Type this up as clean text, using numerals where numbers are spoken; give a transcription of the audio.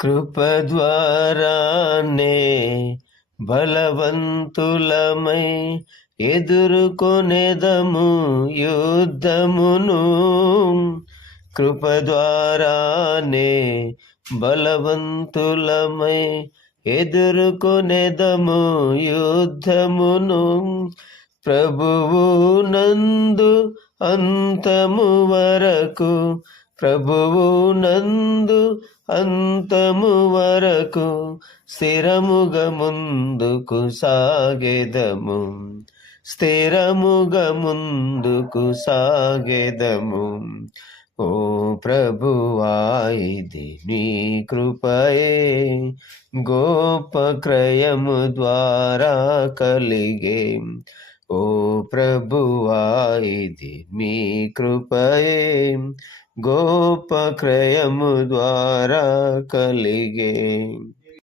కృప ద్వారానే బలవంతులమై ఎదుర్కొనేదము యుద్ధమును. కృప ద్వారానే బలవంతులమై ఎదుర్కొనేదము యుద్ధమును. ప్రభువు నందు అంతము వరకు, ప్రభువు నందు అంతము వరకు స్థిరముగా ముందుకు సాగెదము, స్థిరముగా ముందుకు సాగెదము. ఓ ప్రభువా, ఇది నీ కృపయే, గొప్ప క్రయము ద్వారా కలిగే. ఓ ప్రభువా, ఇది మీ కృపయే, గొప్ప క్రయము ద్వారా కలిగే.